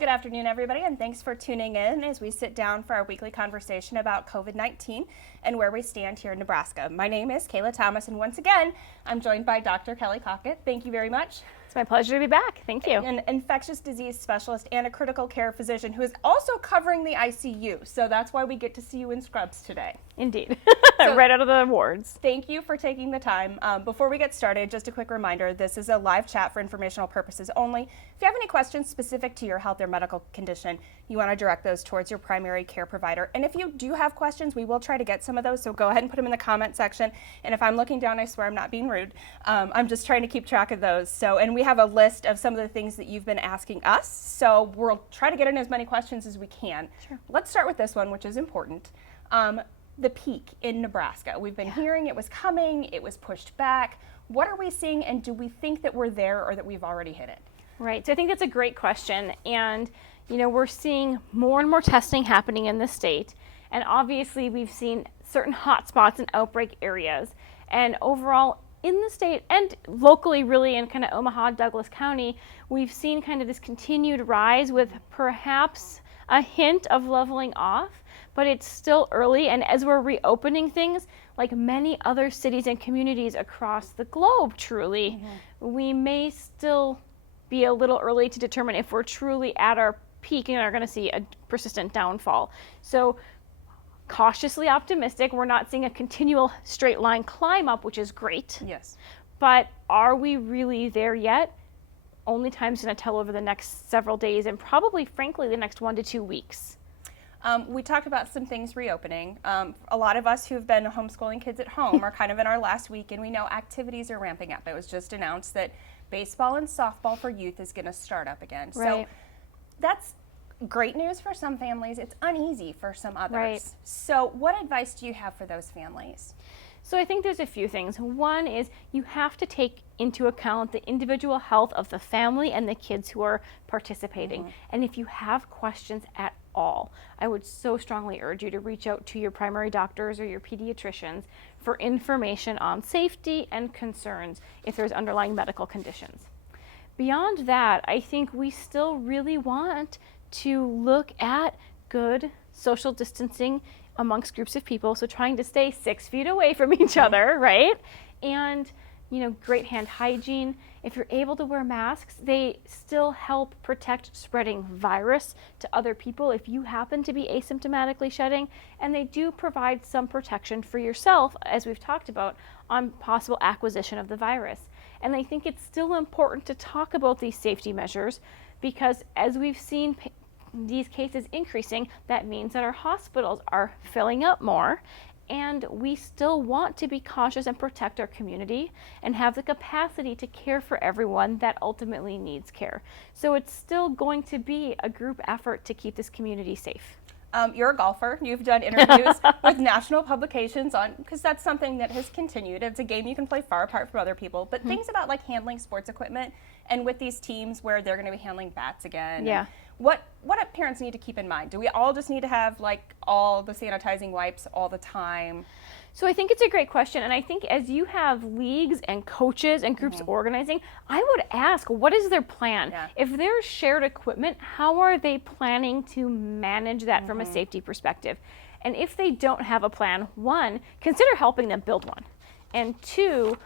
Good afternoon, everybody, and thanks for tuning in as we sit down for our weekly conversation about COVID-19 and where we stand here in Nebraska. My name is Kayla Thomas, and once again, I'm joined by Dr. Kelly Cawcutt. Thank you very much. It's my pleasure to be back. Thank you. An infectious disease specialist and a critical care physician who is also covering the ICU, so that's why we get to see you in scrubs today. Indeed. So, right out of the wards. Thank you for taking the time. Before we get started, just a quick reminder, this is a live chat for informational purposes only. If you have any questions specific to your health or medical condition, you want to direct those towards your primary care provider. And if you do have questions, we will try to get some of those, so go ahead and put them in the comment section. And if I'm looking down, I swear I'm not being rude. I'm just trying to keep track of those. And we have a list of some of the things that you've been asking us, so we'll try to get in as many questions as we can. Sure. Let's start with this one, which is important. The peak in Nebraska. We've been hearing it was coming, it was pushed back. What are we seeing, and do we think that we're there or that we've already hit it? Right. So I think that's a great question. And, we're seeing more and more testing happening in the state. And obviously, we've seen certain hotspots and outbreak areas. And overall, in the state and locally, really, in kind of Omaha, Douglas County, we've seen kind of this continued rise with perhaps a hint of leveling off. But it's still early, and as we're reopening things, like many other cities and communities across the globe, truly, we may still be a little early to determine if we're truly at our peak and are going to see a persistent downfall. So cautiously optimistic. We're not seeing a continual straight line climb up, which is great. Yes. But are we really there yet? Only time's going to tell over the next several days and probably, frankly, the next 1 to 2 weeks. We talked about some things reopening. A lot of us who've been homeschooling kids at home are kind of in our last week, and we know activities are ramping up. It was just announced that baseball and softball for youth is going to start up again. Right. So that's great news for some families. It's uneasy for some others. Right. So what advice do you have for those families? So I think there's a few things. One is you have to take into account the individual health of the family and the kids who are participating. And if you have questions at all, I would so strongly urge you to reach out to your primary doctors or your pediatricians for information on safety and concerns if there's underlying medical conditions. Beyond that, I think we still really want to look at good social distancing amongst groups of people, so trying to stay 6 feet away from each other, right? And, great hand hygiene. If you're able to wear masks, they still help protect spreading virus to other people if you happen to be asymptomatically shedding, and they do provide some protection for yourself, as we've talked about, on possible acquisition of the virus. And I think it's still important to talk about these safety measures because as we've seen these cases increasing, that means that our hospitals are filling up more, and we still want to be cautious and protect our community and have the capacity to care for everyone that ultimately needs care. So it's still going to be a group effort to keep this community safe. You're a golfer. You've done interviews with national publications because that's something that has continued. It's a game you can play far apart from other people. But things about like handling sports equipment and with these teams where they're going to be handling bats again. Yeah. What do parents need to keep in mind? Do we all just need to have like all the sanitizing wipes all the time? So I think it's a great question, and I think as you have leagues and coaches and groups organizing, I would ask, what is their plan? Yeah. If there's shared equipment, how are they planning to manage that from a safety perspective? And if they don't have a plan, one, consider helping them build one. And two,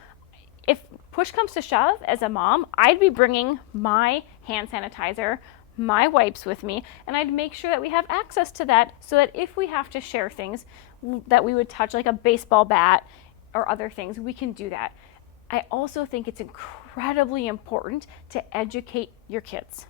if push comes to shove, as a mom, I'd be bringing my hand sanitizer, my wipes with me, and I'd make sure that we have access to that so that if we have to share things that we would touch, like a baseball bat or other things, we can do that. I also think it's incredibly important to educate your kids.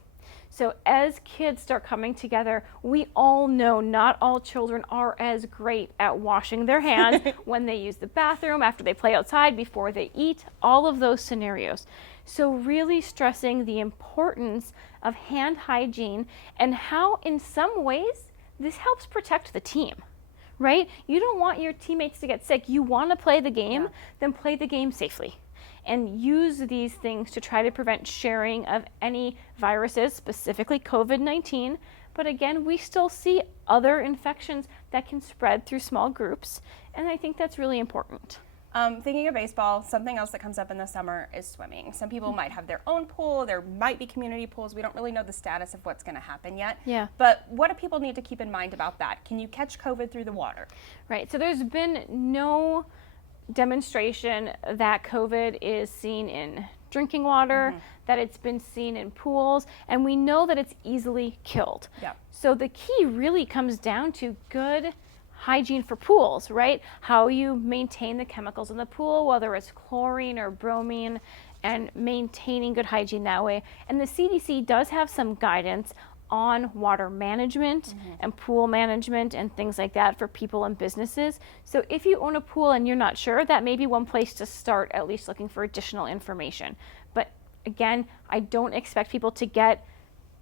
So as kids start coming together, we all know not all children are as great at washing their hands when they use the bathroom, after they play outside, before they eat, all of those scenarios. So really stressing the importance of hand hygiene and how in some ways this helps protect the team, right? You don't want your teammates to get sick. You want to play the game, then play the game safely. And use these things to try to prevent sharing of any viruses, specifically COVID-19. But again, we still see other infections that can spread through small groups, and I think that's really important. Thinking of baseball, something else that comes up in the summer is swimming. Some people might have their own pool. There might be community pools. We don't really know the status of what's going to happen yet. Yeah. But what do people need to keep in mind about that? Can you catch COVID through the water? Right. So there's been no demonstration that COVID is seen in drinking water, that it's been seen in pools, and we know that it's easily killed. Yeah. So the key really comes down to good hygiene for pools, right? How you maintain the chemicals in the pool, whether it's chlorine or bromine, and maintaining good hygiene that way. And the CDC does have some guidance on water management and pool management and things like that for people and businesses. So if you own a pool and you're not sure, that may be one place to start, at least looking for additional information. But again, I don't expect people to get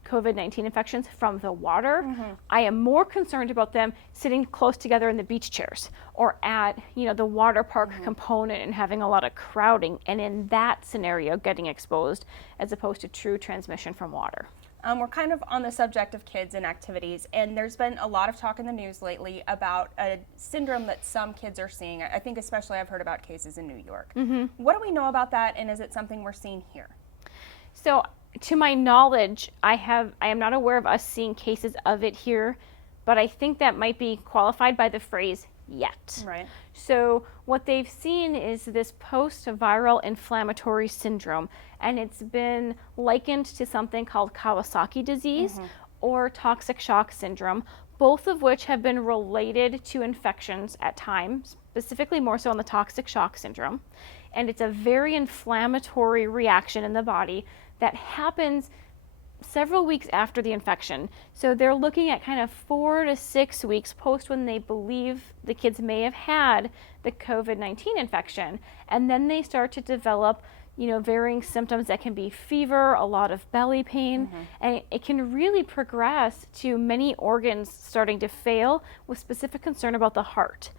COVID-19 infections from the water. I am more concerned about them sitting close together in the beach chairs or at, the water park component and having a lot of crowding, and in that scenario getting exposed, as opposed to true transmission from water. We're kind of on the subject of kids and activities, and there's been a lot of talk in the news lately about a syndrome that some kids are seeing. I think especially I've heard about cases in New York. What do we know about that, and is it something we're seeing here? So to my knowledge, I am not aware of us seeing cases of it here, but I think that might be qualified by the phrase yet. Right. So what they've seen is this post-viral inflammatory syndrome, and it's been likened to something called Kawasaki disease or toxic shock syndrome, both of which have been related to infections at times, specifically more so on the toxic shock syndrome. And it's a very inflammatory reaction in the body that happens several weeks after the infection. So they're looking at kind of 4 to 6 weeks post when they believe the kids may have had the COVID-19 infection. And then they start to develop, varying symptoms that can be fever, a lot of belly pain, and it can really progress to many organs starting to fail, with specific concern about the heart.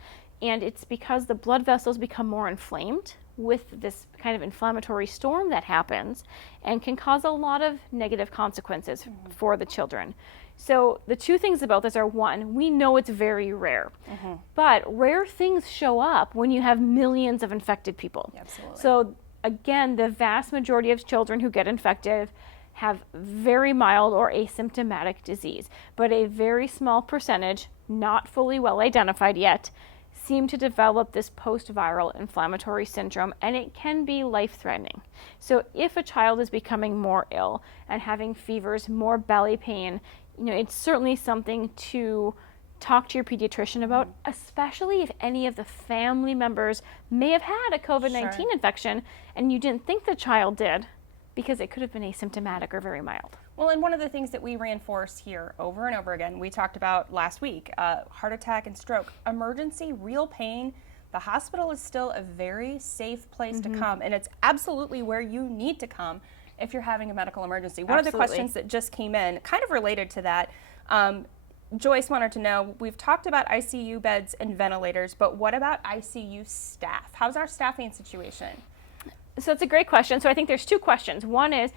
And it's because the blood vessels become more inflamed with this kind of inflammatory storm that happens and can cause a lot of negative consequences for the children. So the two things about this are, one, we know it's very rare, but rare things show up when you have millions of infected people. Absolutely. So again, the vast majority of children who get infected have very mild or asymptomatic disease, but a very small percentage, not fully well identified yet, seem to develop this post-viral inflammatory syndrome, and it can be life-threatening. So if a child is becoming more ill and having fevers, more belly pain, it's certainly something to talk to your pediatrician about, especially if any of the family members may have had a COVID-19 infection and you didn't think the child did, because it could have been asymptomatic or very mild. Well, and one of the things that we reinforce here over and over again, we talked about last week, heart attack and stroke, emergency, real pain. The hospital is still a very safe place to come, and it's absolutely where you need to come if you're having a medical emergency. One of the questions that just came in, kind of related to that, Joyce wanted to know, we've talked about ICU beds and ventilators, but what about ICU staff? How's our staffing situation? So it's a great question. So I think there's two questions. One is,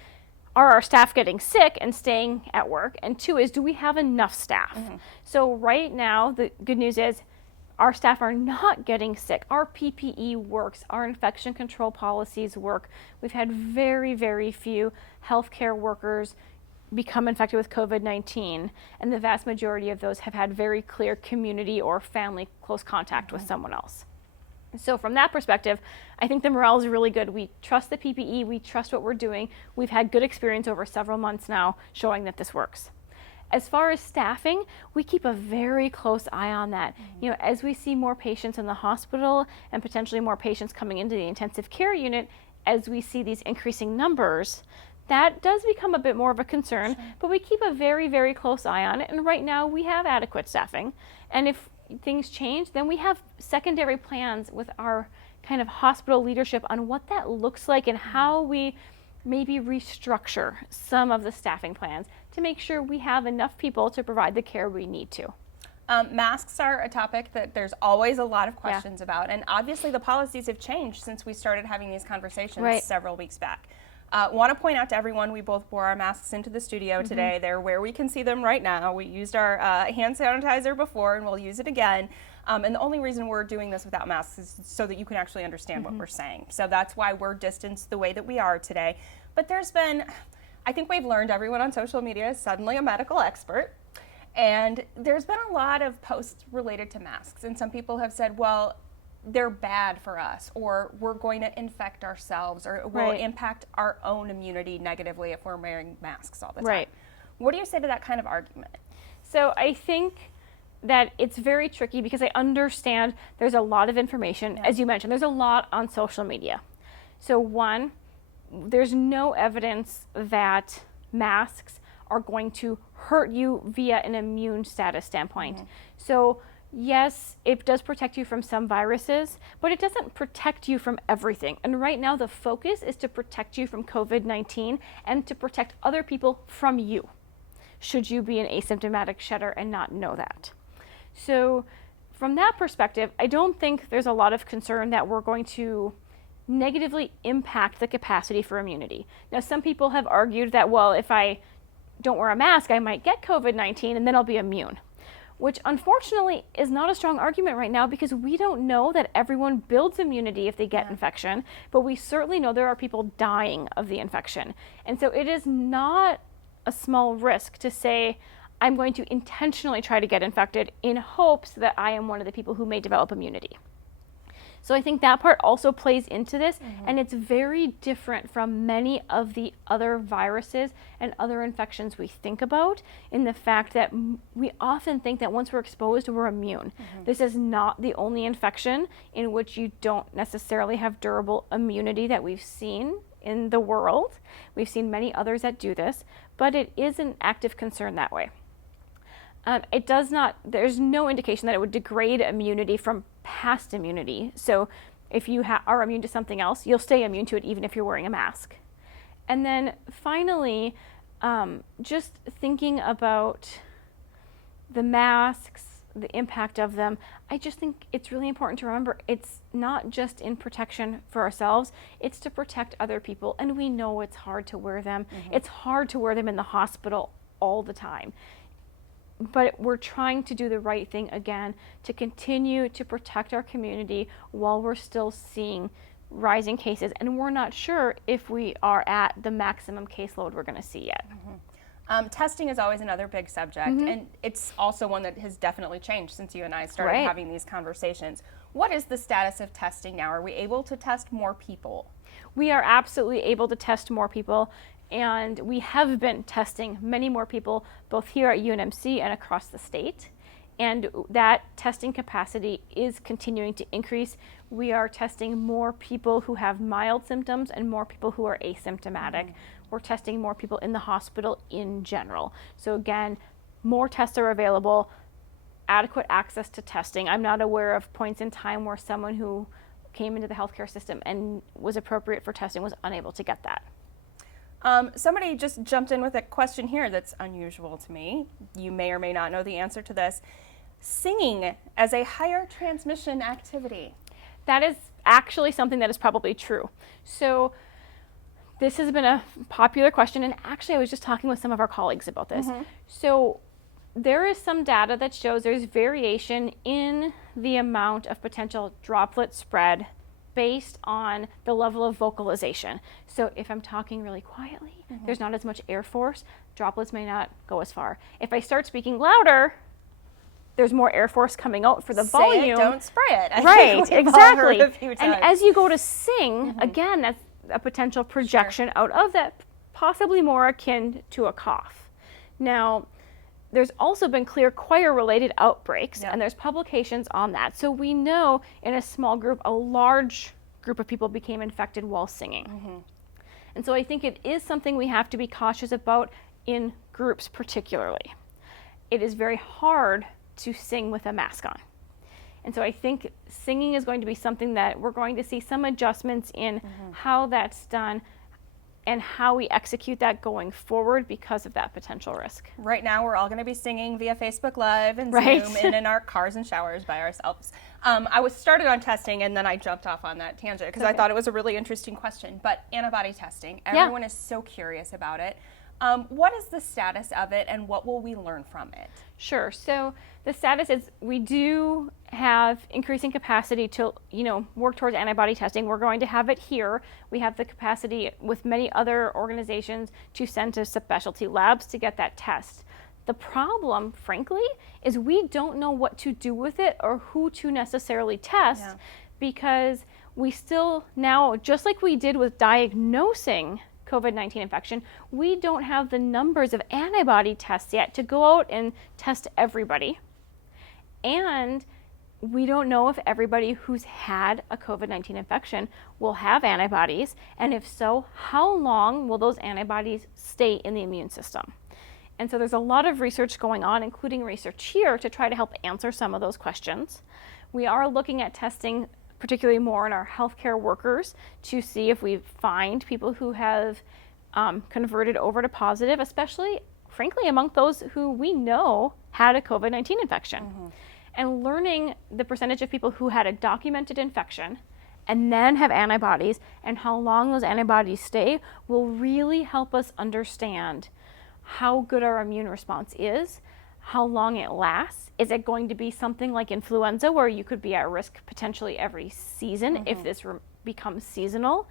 are our staff getting sick and staying at work? And two is, do we have enough staff? So right now, the good news is our staff are not getting sick. Our PPE works. Our infection control policies work. We've had very, very few healthcare workers become infected with COVID-19, and the vast majority of those have had very clear community or family close contact with someone else. So from that perspective, I think the morale is really good. We trust the PPE, we trust what we're doing. We've had good experience over several months now showing that this works. As far as staffing, we keep a very close eye on that. As we see more patients in the hospital and potentially more patients coming into the intensive care unit, as we see these increasing numbers, that does become a bit more of a concern, but we keep a very, very close eye on it. And right now we have adequate staffing. And if things change, then we have secondary plans with our kind of hospital leadership on what that looks like and how we maybe restructure some of the staffing plans to make sure we have enough people to provide the care we need to. Masks are a topic that there's always a lot of questions about, and obviously the policies have changed since we started having these conversations several weeks back. Want to point out to everyone, we both wore our masks into the studio today. They're where we can see them right now. We used our hand sanitizer before, and we'll use it again. And the only reason we're doing this without masks is so that you can actually understand what we're saying. So that's why we're distanced the way that we are today. But there's been, I think we've learned everyone on social media is suddenly a medical expert. And there's been a lot of posts related to masks. And some people have said, well, they're bad for us, or we're going to infect ourselves, or it will impact our own immunity negatively if we're wearing masks all the time. Right. What do you say to that kind of argument? So I think that it's very tricky because I understand there's a lot of information. As you mentioned, there's a lot on social media. So one, there's no evidence that masks are going to hurt you via an immune status standpoint. So yes, it does protect you from some viruses, but it doesn't protect you from everything. And right now the focus is to protect you from COVID-19 and to protect other people from you, should you be an asymptomatic shedder and not know that. So from that perspective, I don't think there's a lot of concern that we're going to negatively impact the capacity for immunity. Now, some people have argued that, well, if I don't wear a mask, I might get COVID-19 and then I'll be immune, which unfortunately is not a strong argument right now because we don't know that everyone builds immunity if they get infection, but we certainly know there are people dying of the infection. And so it is not a small risk to say, I'm going to intentionally try to get infected in hopes that I am one of the people who may develop immunity. So I think that part also plays into this, and it's very different from many of the other viruses and other infections we think about, in the fact that we often think that once we're exposed, we're immune. This is not the only infection in which you don't necessarily have durable immunity that we've seen in the world. We've seen many others that do this, but it is an active concern that way. It does not, there's no indication that it would degrade immunity from past immunity. So if you are immune to something else, you'll stay immune to it even if you're wearing a mask. And then finally, just thinking about the masks, the impact of them, I just think it's really important to remember it's not just in protection for ourselves, it's to protect other people. And we know it's hard to wear them. It's hard to wear them in the hospital all the time. But we're trying to do the right thing again to continue to protect our community while we're still seeing rising cases. And we're not sure if we are at the maximum caseload we're going to see yet. Testing is always another big subject, and it's also one that has definitely changed since you and I started having these conversations. What is the status of testing now? Are we able to test more people? We are absolutely able to test more people. And we have been testing many more people, both here at UNMC and across the state. And that testing capacity is continuing to increase. We are testing more people who have mild symptoms and more people who are asymptomatic. We're testing more people in the hospital in general. So again, more tests are available, adequate access to testing. I'm not aware of points in time where someone who came into the healthcare system and was appropriate for testing was unable to get that. Somebody just jumped in with a question here that's unusual to me. You may or may not know the answer to this. Singing as a higher transmission activity. That is actually something that is probably true. So this has been a popular question, and actually I was just talking with some of our colleagues about this. So there is some data that shows there's variation in the amount of potential droplet spread based on the level of vocalization. So if I'm talking really quietly, there's not as much air force, droplets may not go as far. If I start speaking louder, there's more air force coming out for the volume. Say it, don't spray it. Right, exactly. And as you go to sing, again, that's a potential projection out of that, possibly more akin to a cough. Now, there's also been clear choir-related outbreaks, and there's publications on that. So we know in a small group, a large group of people became infected while singing. And so I think it is something we have to be cautious about in groups particularly. It is very hard to sing with a mask on. And so I think singing is going to be something that we're going to see some adjustments in how that's done, and how we execute that going forward because of that potential risk. Right now, we're all going to be singing via Facebook Live and Right. Zoom and in our cars and showers by ourselves. I was started on testing, and then I jumped off on that tangent because I thought it was a really interesting question. But antibody testing, everyone is so curious about it. What is the status of it, and what will we learn from it? Sure. So the status is we do have increasing capacity to, work towards antibody testing. We're going to have it here. We have the capacity with many other organizations to send to specialty labs to get that test. The problem, frankly, is we don't know what to do with it or who to necessarily test because we still now, just like we did with diagnosing COVID-19 infection, we don't have the numbers of antibody tests yet to go out and test everybody. And we don't know if everybody who's had a COVID-19 infection will have antibodies, and if so, how long will those antibodies stay in the immune system? And so there's a lot of research going on, including research here, to try to help answer some of those questions. We are looking at testing particularly more in our healthcare workers to see if we find people who have converted over to positive, especially, frankly, among those who we know had a COVID-19 infection. And learning the percentage of people who had a documented infection and then have antibodies and how long those antibodies stay will really help us understand how good our immune response is, how long it lasts. Is it going to be something like influenza where you could be at risk potentially every season if this becomes seasonal,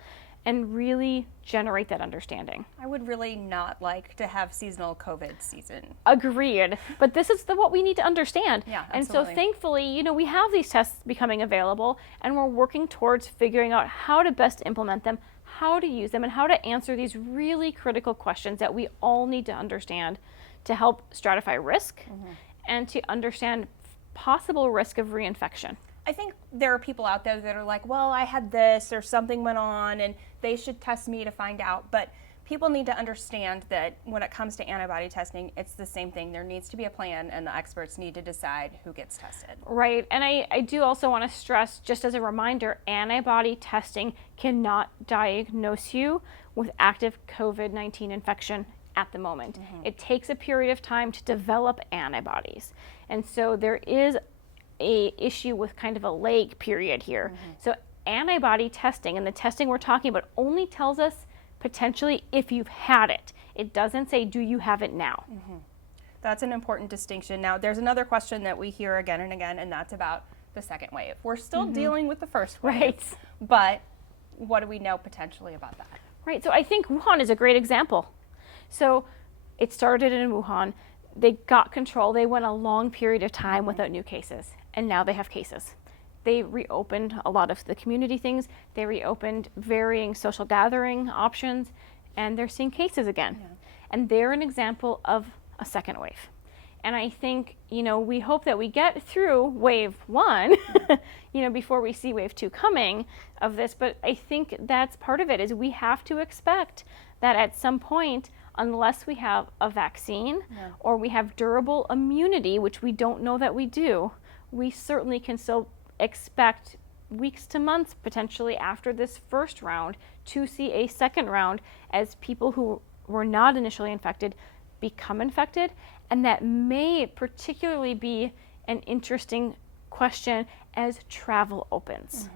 and really generate that understanding? I would really not like to have seasonal COVID season. Agreed. But this is what we need to understand. Yeah, and so absolutely. thankfully, we have these tests becoming available, and we're working towards figuring out how to best implement them, how to use them, and how to answer these really critical questions that we all need to understand to help stratify risk and to understand possible risk of reinfection. I think there are people out there that are like, well, I had this or something went on and they should test me to find out. But people need to understand that when it comes to antibody testing, it's the same thing. There needs to be a plan, and the experts need to decide who gets tested. Right. And I do also want to stress, just as a reminder, antibody testing cannot diagnose you with active COVID-19 infection at the moment. It takes a period of time to develop antibodies. And so there is a issue with kind of a lag period here. So antibody testing, and the testing we're talking about, only tells us potentially if you've had it. It doesn't say, do you have it now? That's an important distinction. Now, there's another question that we hear again and again, and that's about the second wave. We're still dealing with the first wave, Right. but what do we know potentially about that? Right. So I think Wuhan is a great example. So it started in Wuhan. They got control. They went a long period of time without new cases, and now they have cases. They reopened a lot of the community things. They reopened varying social gathering options, and they're seeing cases again. And they're an example of a second wave. And I think, we hope that we get through wave one, before we see wave two coming of this. But I think that's part of it, is we have to expect that at some point, unless we have a vaccine or we have durable immunity, which we don't know that we do, we certainly can still expect weeks to months potentially after this first round to see a second round as people who were not initially infected become infected. And that may particularly be an interesting question as travel opens.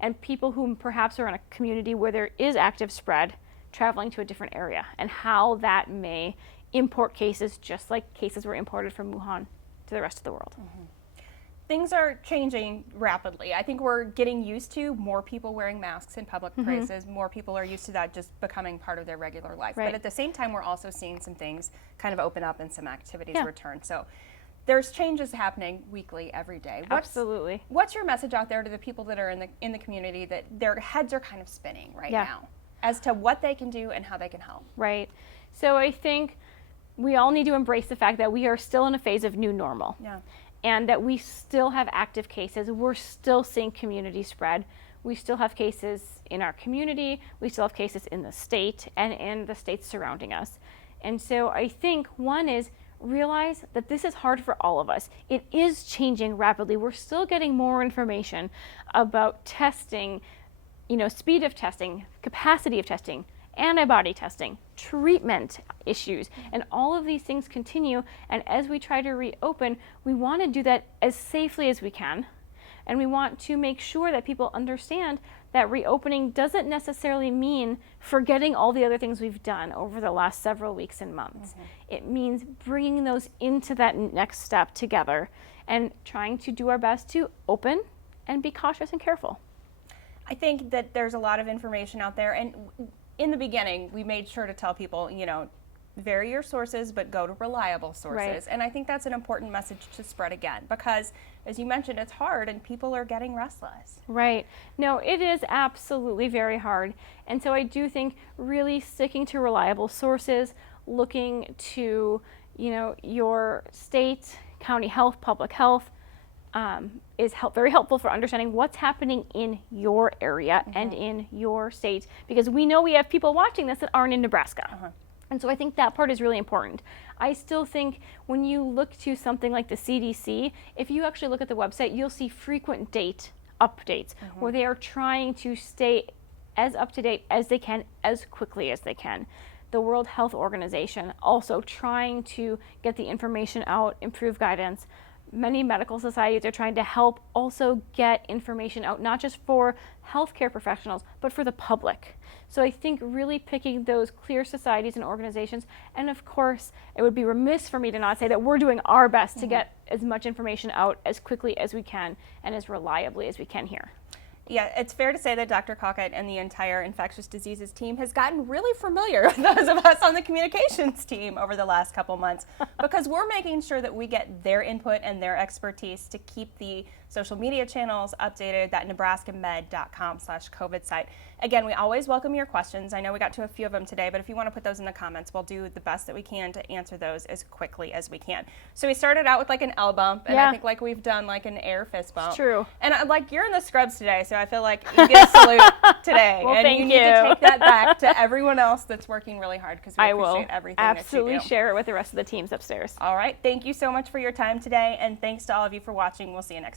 And people who perhaps are in a community where there is active spread traveling to a different area, and how that may import cases just like cases were imported from Wuhan to the rest of the world. Things are changing rapidly. I think we're getting used to more people wearing masks in public places. More people are used to that just becoming part of their regular life. Right. But at the same time, we're also seeing some things kind of open up and some activities Yeah. return. So there's changes happening weekly, every day. Absolutely. What's your message out there to the people that are in the community that their heads are kind of spinning right now as to what they can do and how they can help? Right. So I think we all need to embrace the fact that we are still in a phase of new normal. Yeah. And that we still have active cases. We're still seeing community spread. We still have cases in our community. We still have cases in the state and in the states surrounding us. And so I think one is realize that this is hard for all of us. It is changing rapidly. We're still getting more information about testing, speed of testing, capacity of testing, antibody testing, treatment issues, and all of these things continue. And as we try to reopen, we want to do that as safely as we can. And we want to make sure that people understand that reopening doesn't necessarily mean forgetting all the other things we've done over the last several weeks and months. It means bringing those into that next step together and trying to do our best to open and be cautious and careful. I think that there's a lot of information out there, and in the beginning, we made sure to tell people, vary your sources, but go to reliable sources. Right. And I think that's an important message to spread again, because as you mentioned, it's hard and people are getting restless. Right. No, it is absolutely very hard. And so I do think really sticking to reliable sources, looking to, your state, county health, public health, is very helpful for understanding what's happening in your area and in your state, because we know we have people watching this that aren't in Nebraska. And so I think that part is really important. I still think when you look to something like the CDC, if you actually look at the website, you'll see frequent date updates where they are trying to stay as up to date as they can, as quickly as they can. The World Health Organization also trying to get the information out, improve guidance. Many medical societies are trying to help also get information out, not just for healthcare professionals, but for the public. So I think really picking those clear societies and organizations, and of course, it would be remiss for me to not say that we're doing our best to get as much information out as quickly as we can and as reliably as we can here. Yeah, it's fair to say that Dr. Cawcutt and the entire infectious diseases team has gotten really familiar with those of us on the communications team over the last couple months, because we're making sure that we get their input and their expertise to keep the social media channels updated, that nebraskamed.com/COVID site. Again, we always welcome your questions. I know we got to a few of them today, but if you want to put those in the comments, we'll do the best that we can to answer those as quickly as we can. So we started out with like an L bump, and I think like we've done like an air fist bump. It's true. And you're in the scrubs today, so I feel like you get a salute today. Well, and thank you need to you. take that back to everyone else that's working really hard, because we I appreciate will everything absolutely that you do. share it with the rest of the teams upstairs. All right. Thank you so much for your time today, and thanks to all of you for watching. We'll see you next time.